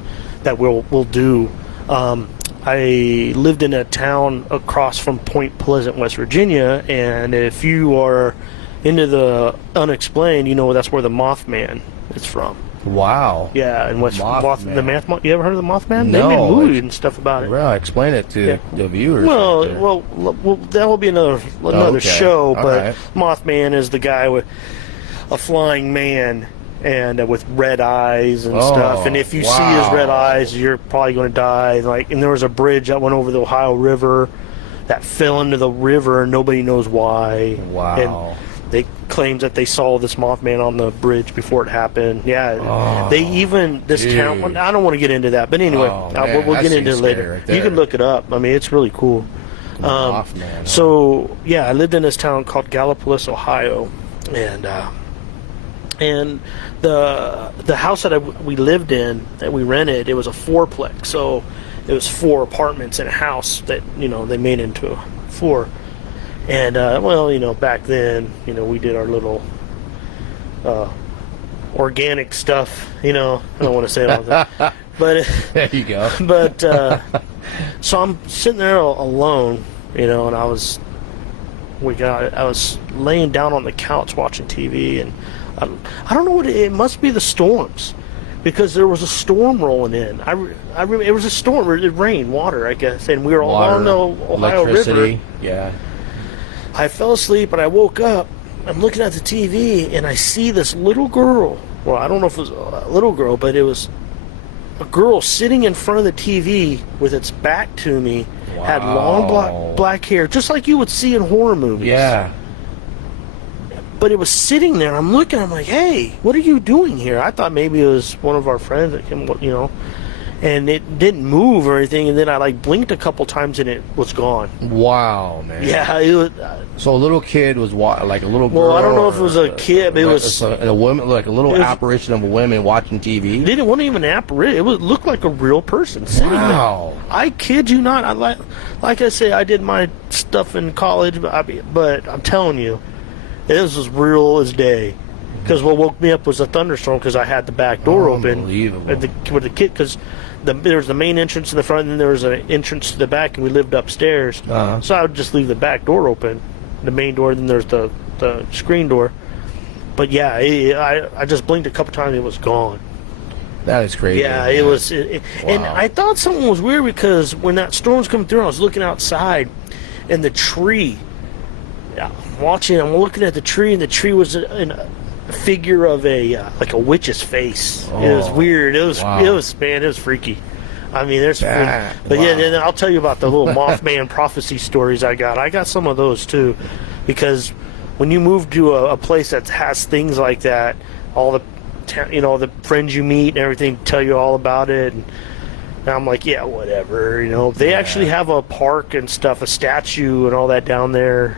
that we'll do. I lived in a town across from Point Pleasant, West Virginia, and if you are into the unexplained, you know that's where the Mothman is from. Wow. Yeah, in West Mothman. You ever heard of the Mothman? No. They made movies and stuff about it. Well, explain it to the viewers. Well, that will be another show. All but right. Mothman is the guy with a flying man and with red eyes and stuff. And if you see his red eyes, you're probably going to die. And there was a bridge that went over the Ohio River that fell into the river, and nobody knows why. Wow. And they claims that they saw this Mothman on the bridge before it happened. Yeah, they even town. I don't want to get into that, but anyway, we'll get into it later. Right, you can look it up. I mean, it's really cool. Mothman, so yeah, I lived in this town called Gallipolis, Ohio, and the house that we lived in that we rented, it was a fourplex. So it was 4 apartments in a house that they made into a 4. And, back then, we did our little organic stuff, I don't want to say all that. But there you go. But, so I'm sitting there alone, and I was laying down on the couch watching TV, and I don't know what it must be the storms. Because there was a storm rolling in. I remember it was a storm. It rained, water, I guess, and we were all on the Ohio River. Yeah. I fell asleep and I woke up. I'm looking at the TV and I see this little girl. Well, I don't know if it was a little girl, but it was a girl sitting in front of the TV with its back to me. Wow. Had long black hair, just like you would see in horror movies. Yeah. But it was sitting there. I'm looking. I'm like, hey, what are you doing here? I thought maybe it was one of our friends that came, and it didn't move or anything. And then I blinked a couple times and it was gone. Wow, man. Yeah, it was. So a little kid was like a little girl. Well, I don't know if it was a kid, but it was a woman, like a little apparition of a woman watching TV. It wasn't even an apparition. It looked like a real person sitting there. I kid you not. Like I say, I did my stuff in college, but I'm telling you, it was as real as day. Because what woke me up was a thunderstorm because I had the back door open with the kid. Because there was the main entrance in the front, and then there was an entrance to the back, and we lived upstairs. So I would just leave the back door open, the main door, then there's the screen door. But yeah, I just blinked a couple times, and it was gone. That is crazy. Yeah, it was. Wow. And I thought something was weird because when that storm was coming through, I was looking outside, and the tree. I'm looking at the tree, and the tree was in a figure of like a witch's face. It was weird. It was freaky. I mean, there's, but yeah, then I'll tell you about the little Mothman prophecy stories I got. I got some of those too, because when you move to a place that has things like that, all the, the friends you meet and everything tell you all about it, and I'm like, yeah, whatever. They actually have a park and stuff, a statue and all that down there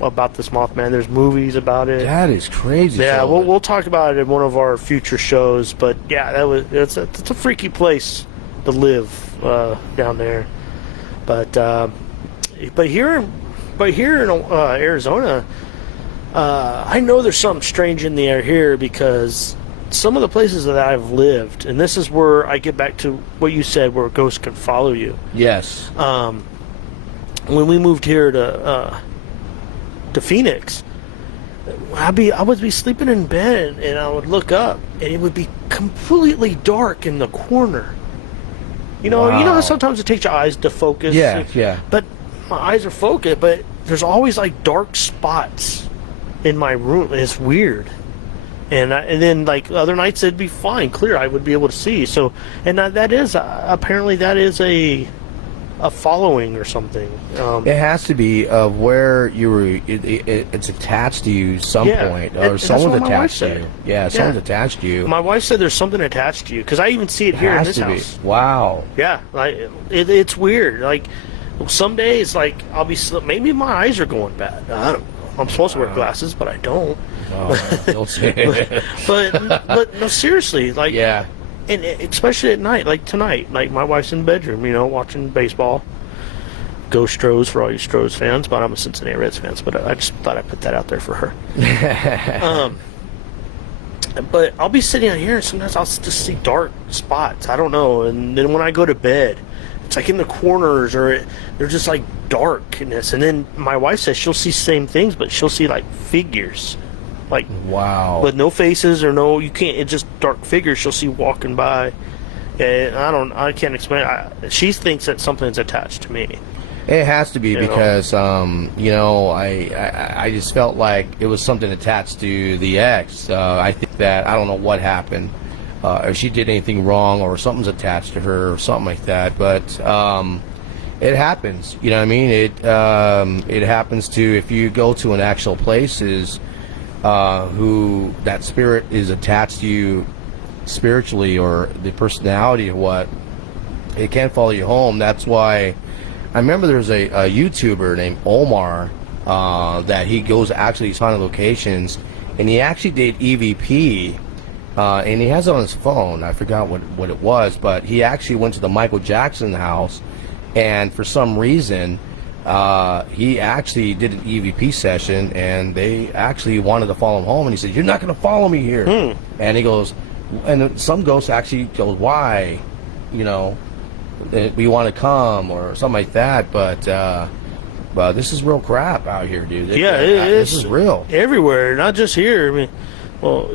about this Mothman. There's movies about it. That is crazy. Yeah, we'll talk about it in one of our future shows. But yeah, it's a freaky place to live down there. But here in Arizona, I know there's something strange in the air here, because some of the places that I've lived, and this is where I get back to what you said, where ghosts can follow you. Yes. When we moved here to Phoenix, I would be sleeping in bed and I would look up and it would be completely dark in the corner. You know how sometimes it takes your eyes to focus. Yeah. But my eyes are focused, but there's always like dark spots in my room. It's weird. And then like other nights it'd be fine, clear. I would be able to see. So, and that is apparently that is a following or something. It has to be of where you were. It's attached to you some point, or someone's attached to you. Yeah, someone's attached to you. My wife said there's something attached to you, because I even see it here in this house. Wow. Yeah, it's weird. Like some days, like I'll be maybe my eyes are going bad. I don't know. I'm supposed to wear glasses, but I don't. Oh, don't say it. but no, seriously, like yeah. And especially at night, like tonight, like my wife's in the bedroom, watching baseball. Go Stros for all you Stros fans, but I'm a Cincinnati Reds fan, but I just thought I'd put that out there for her. But I'll be sitting out here, and sometimes I'll just see dark spots. I don't know. And then when I go to bed, it's like in the corners, or they're just like darkness. And then my wife says she'll see same things, but she'll see like figures. Like, wow. But no faces or you can't, it's just dark figures she'll see walking by. And I can't explain it. She thinks that something's attached to me. It has to be, because, I just felt like it was something attached to the ex. I think that, I don't know what happened, if she did anything wrong or something's attached to her or something like that. But, it happens, you know what I mean? It happens to, if you go to an actual places, who that spirit is attached to you spiritually, or the personality or what, it can follow you home. That's why I remember there's a YouTuber named Omar, that he goes actually to locations, and he actually did EVP, and he has it on his phone. I forgot what it was, but he actually went to the Michael Jackson house, and for some reason he actually did an EVP session, and they actually wanted to follow him home, and he said, "You're not going to follow me here." And he goes, and some ghosts actually goes, "Why? We want to come," or something like that. But this is real crap out here, dude. This is real everywhere, not just here. I mean, well,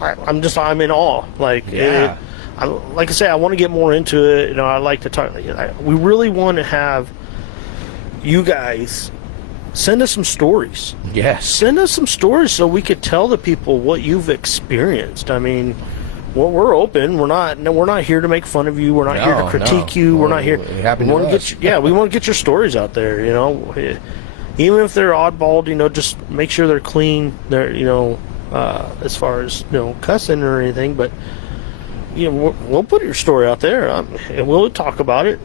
I'm in awe. Like, yeah. Like I say, I want to get more into it. I like to talk. We really want to have you guys send us some stories. Yes. Send us some stories so we could tell the people what you've experienced. I mean, we're open. We're not here to make fun of you. We're not here to critique you. We're not here. We want to get your stories out there. Even if they're oddball, just make sure they're clean. They're as far as cussing or anything, but. We'll put your story out there, and we'll talk about it.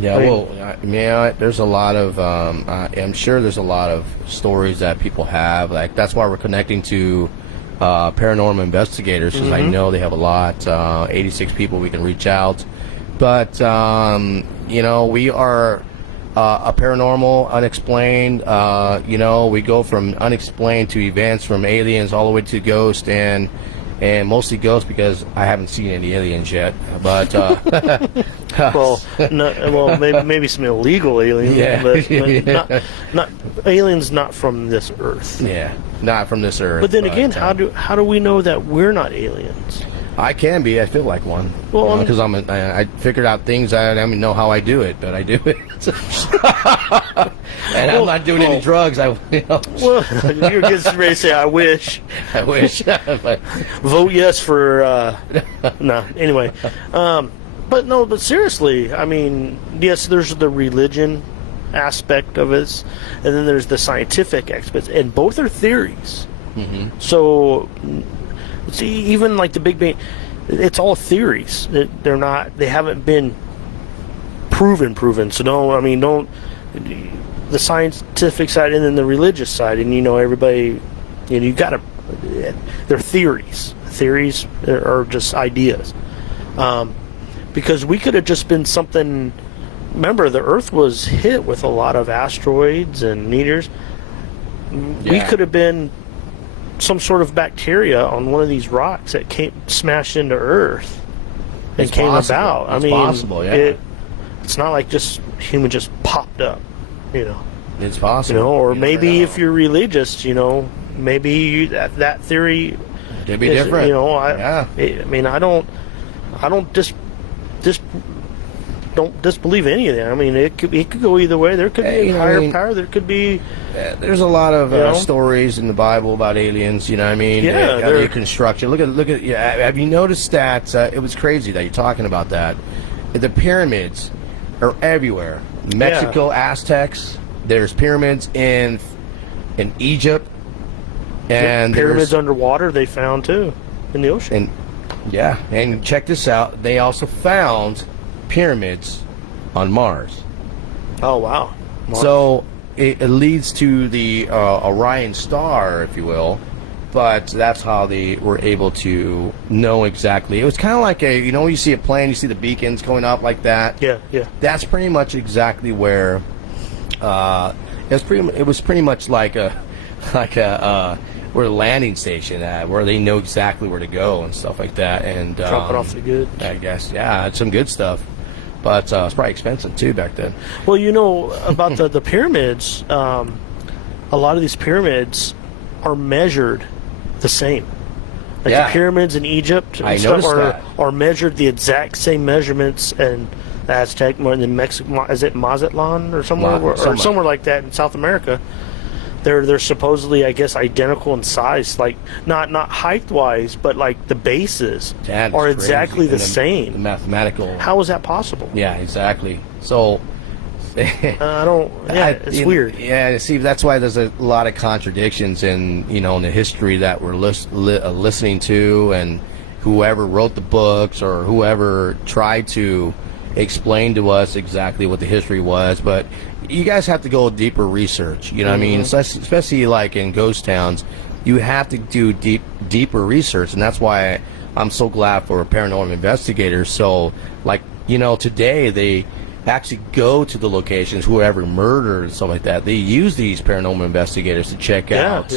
There's a lot of, I'm sure there's a lot of stories that people have. Like, that's why we're connecting to paranormal investigators, because I know they have a lot, 86 people we can reach out. But, we are a paranormal, unexplained, we go from unexplained to events, from aliens all the way to ghosts, and mostly ghosts, because I haven't seen any aliens yet. But maybe some illegal aliens, but not aliens, not from this earth. Yeah, not from this earth. But then again, how do we know that we're not aliens? I can be. I feel like one. Well, because I figured out things. I don't even know how I do it, but I do it. And I'm not doing any drugs. Well, you're getting ready to say, I wish. I wish. But Vote yes for, no, anyway. But seriously, I mean, yes, there's the religion aspect of it, and then there's the scientific aspect, and both are theories. Mm-hmm. So, see, even like the Big Bang, it's all theories. They haven't been proven. So don't the scientific side and then the religious side, and everybody, you gotta, they're theories. Theories are just ideas. Because we could have just been something. Remember, the Earth was hit with a lot of asteroids and meteors. Yeah. We could have been some sort of bacteria on one of these rocks that smashed into Earth and came about. It's possible, yeah. It's not like just human just popped up, It's possible. Or maybe if you're religious, maybe that theory could be different. I mean, I don't disbelieve any of that. I mean, it could go either way. There could be a higher power. There could be. There's a lot of stories in the Bible about aliens. You know what I mean? Yeah. The construction. Look at. Yeah, have you noticed that? It was crazy that you're talking about that. The pyramids are everywhere. Mexico, Aztecs. There's pyramids in Egypt, and pyramids underwater they found too in the ocean. And check this out. They also found pyramids on Mars. Oh wow! Mars. So it leads to the Orion star, if you will. But that's how they were able to know exactly. It was kind of like when you see a plane, you see the beacons going up like that. Yeah. That's pretty much exactly where. It was pretty much like where the landing station at, where they know exactly where to go and stuff like that. And dropping off the goods. I guess, yeah, it's some good stuff. But it's probably expensive too back then. Well, about the pyramids, a lot of these pyramids are measured the same. Like the pyramids in Egypt and stuff are measured the exact same measurements, and the Aztec in Mexico, is it Mazatlan or somewhere like that in South America? They're supposedly, I guess, identical in size, like not height wise, but like the bases are exactly the same. The mathematical. How is that possible? Yeah, exactly. So it's weird. Yeah, see, that's why there's a lot of contradictions in the history that we're listening to, and whoever wrote the books or whoever tried to explain to us exactly what the history was. But you guys have to go deeper research. You know what I mean? Especially like in ghost towns, you have to do deeper research, and that's why I'm so glad for paranormal investigators. So, like, today they actually go to the locations, whoever murdered and stuff like that. They use these paranormal investigators to check out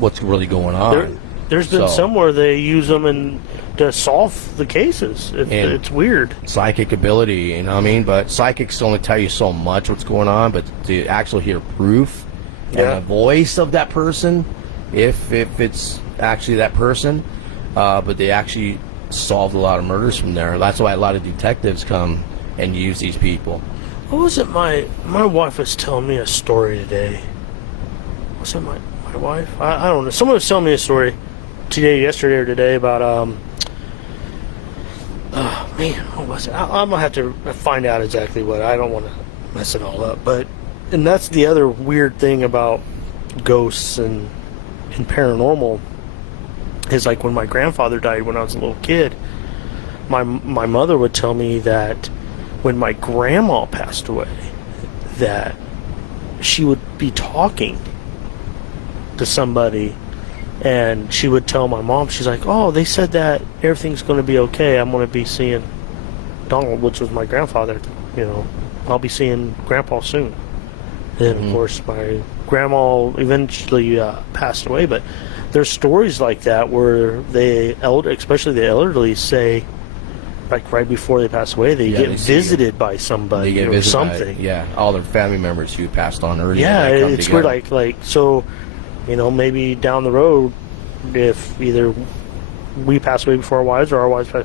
what's really going on. There's been somewhere they use them to solve the cases. It's weird. Psychic ability, you know what I mean? But psychics only tell you so much what's going on, but to actually hear proof and the voice of that person, if it's actually that person, but they actually solved a lot of murders from there. That's why a lot of detectives come and use these people. What was it? My wife was telling me a story today. Was it my wife? I don't know. Someone was telling me a story yesterday or today about what was it? I'm gonna have to find out exactly what. I don't want to mess it all up, and that's the other weird thing about ghosts and paranormal is, like, when my grandfather died when I was a little kid, my mother would tell me that when my grandma passed away, that she would be talking to somebody, and she would tell my mom, she's like, oh, they said that everything's going to be okay. I'm going to be seeing Donald, which was my grandfather. I'll be seeing Grandpa soon. And of course, my grandma eventually passed away. But there's stories like that where especially the elderly, say, like right before they pass away, they get visited by somebody or something. All their family members who passed on earlier. Yeah, it's weird. Like so. Maybe down the road, if either we pass away before our wives or our wives pass,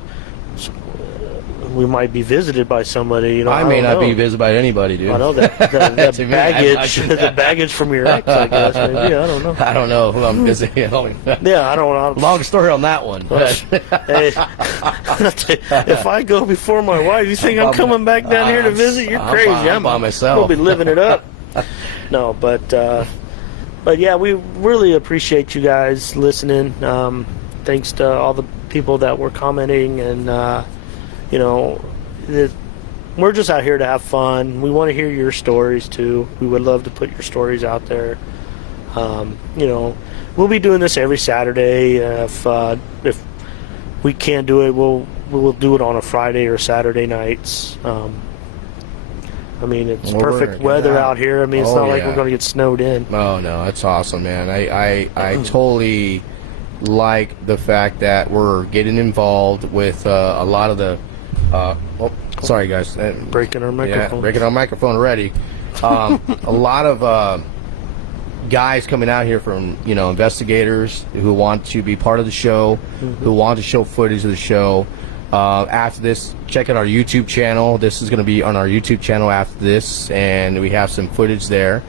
we might be visited by somebody. You know, I may not be visited by anybody, dude. I know that To me, baggage, the baggage from your ex, I guess. Maybe, I don't know. I don't know who I'm visiting. Yeah, I don't know. Long story on that one. Hey, if I go before my wife, you think I'm coming back down here to visit? You're crazy. I'm by myself. I'll be living it up. No, but yeah, we really appreciate you guys listening. Thanks to all the people that were commenting, and you know, we're just out here to have fun. We want to hear your stories too. We would love to put your stories out there. You know, we'll be doing this every Saturday. If we can't do it, we'll do it on a Friday or Saturday nights. I mean, it's perfect weather out here. I mean, it's not like we're going to get snowed in. Oh no, that's awesome, man. I totally like the fact that we're getting involved with a lot of the. Sorry guys, Breaking our microphone. Yeah, breaking our microphone already. A lot of guys coming out here from, you know, investigators who want to be part of the show, who want to show footage of the show. After this, check out our YouTube channel. This is going to be on our YouTube channel after this, and we have some footage there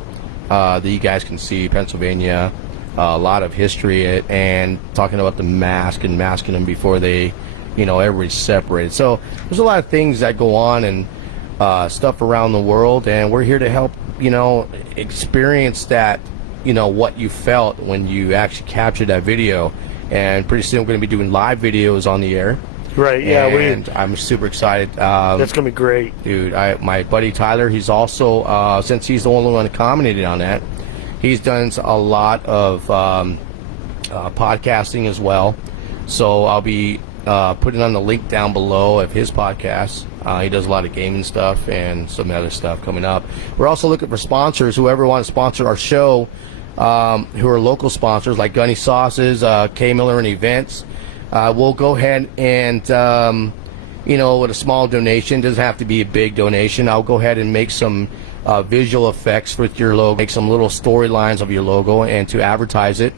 that you guys can see. Pennsylvania, a lot of history, and talking about the mask and masking them before they, you know, everybody's separated. So there's a lot of things that go on and stuff around the world, and we're here to help, you know, experience that, you know, what you felt when you actually captured that video. And pretty soon we're going to be doing live videos on the air. Right, yeah. And I'm super excited. That's going to be great. Dude, my buddy Tyler, he's also, since he's the only one that commented on that, he's done a lot of podcasting as well. So I'll be putting on the link down below of his podcast. He does a lot of gaming stuff and some other stuff coming up. We're also looking for sponsors, whoever wants to sponsor our show, who are local sponsors like Gunny Sauces, KMILLER and Events. We'll go ahead and, you know, with a small donation, doesn't have to be a big donation. I'll go ahead and make some visual effects with your logo, make some little storylines of your logo and to advertise it.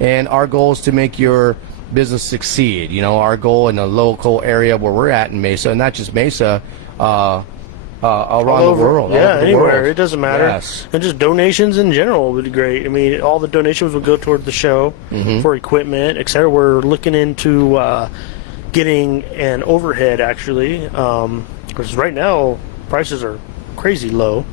And our goal is to make your business succeed. You know, our goal in the local area where we're at in Mesa, and not just Mesa, around the world. Yeah, anywhere. World. It doesn't matter. Yes. And just donations in general would be great. I mean, all the donations would go toward the show for equipment, etc. We're looking into getting an overhead, actually, because right now prices are crazy low.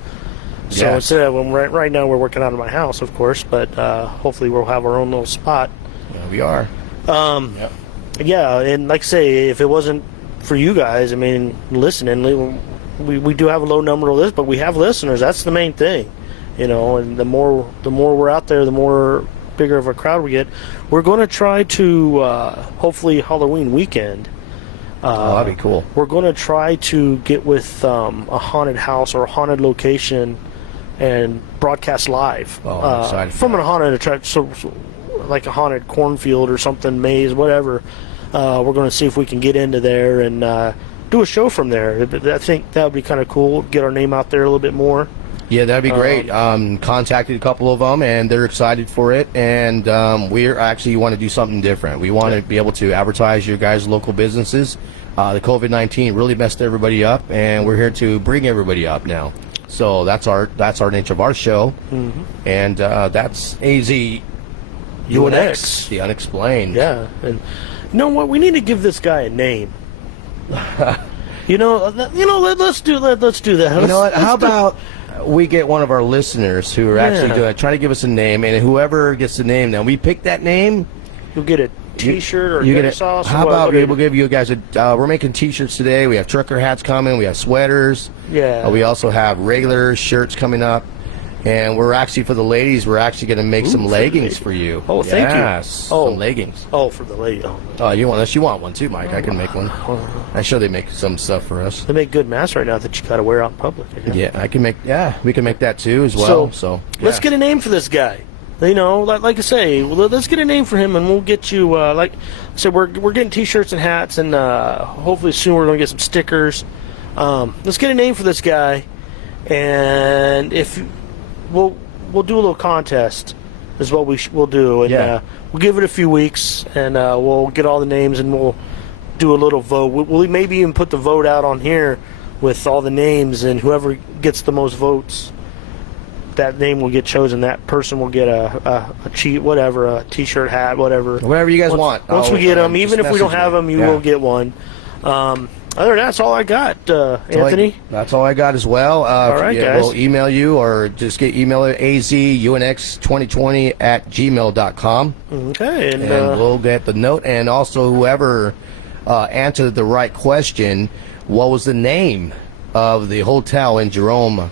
So instead of right now we're working out of my house, of course, but hopefully we'll have our own little spot. Yeah, we are. Yeah, and like I say, if it wasn't for you guys, I mean, listening, we do have a low number of listeners, but we have listeners. That's the main thing, you know. And the more we're out there, the more bigger of a crowd we get. We're going to try to hopefully Halloween weekend. That'd be cool. We're going to try to get with a haunted house or a haunted location and broadcast live I'm excited from a haunted attraction, so like a haunted cornfield or something, maze, whatever. We're going to see if we can get into there and do a show from there. I think that would be kind of cool. Get our name out there a little bit more. Yeah, that'd be great. Contacted a couple of them, and they're excited for it. And we're actually want to do something different. We want to be able to advertise your guys' local businesses. The COVID-19 really messed everybody up, and we're here to bring everybody up now. So that's our nature of our show, and that's AZ. UNX, the unexplained. Yeah, and you know what? We need to give this guy a name. you know, let's do that. You know what? How about we get one of our listeners who are actually doing it, try to give us a name, and whoever gets the name, then we pick that name. You'll get a T-shirt or you get a sauce. How about we'll give you guys we're making T-shirts today. We have trucker hats coming. We have sweaters. Yeah. We also have regular shirts coming up. And we're actually, for the ladies, we're actually going to make some leggings for you. Oh, thank you. Yes, some leggings. Oh, for the ladies. Oh, you want one too, Mike? I can make one. I'm sure they make some stuff for us. They make good masks right now that you got to wear out in public. Yeah, I can make. Yeah, we can make that too as well. So let's get a name for this guy. You know, like I say, let's get a name for him, and we'll get you. Like I said, we're getting T-shirts and hats, and hopefully soon we're going to get some stickers. Let's get a name for this guy, and if we'll do a little contest, is what we'll do, and we'll give it a few weeks, and we'll get all the names, and we'll do a little vote. We'll maybe even put the vote out on here with all the names, and whoever gets the most votes, that name will get chosen. That person will get a cheat, whatever, a T-shirt, hat, whatever. Whatever you guys want. Once we get them, even if we don't have them, you will get one. Other than that's all I got, Anthony. That's all I got as well. All right, guys. We'll email you, or just get email at azunx2020@gmail.com. Okay, and we'll get the note. And also, whoever answered the right question, what was the name of the hotel in Jerome,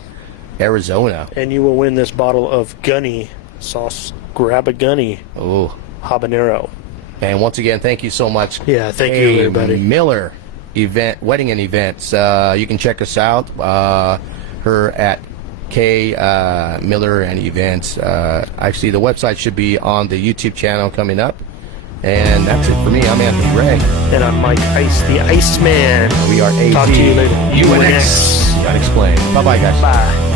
Arizona? And you will win this bottle of Gunny sauce. Grab a Gunny. Oh, habanero. And once again, thank you so much. Yeah, thank you, everybody. Miller Wedding and Events. You can check us out. Her at KMILLER and Events. Actually, the website should be on the YouTube channel coming up. And that's it for me. I'm Anthony Ray. And I'm Mike Ice, the Iceman. We are AZ. Talk to you later. UNX. Unexplained. Bye-bye, guys. Bye.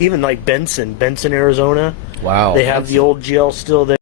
even like Benson, Arizona. Wow. They have the old jail still there.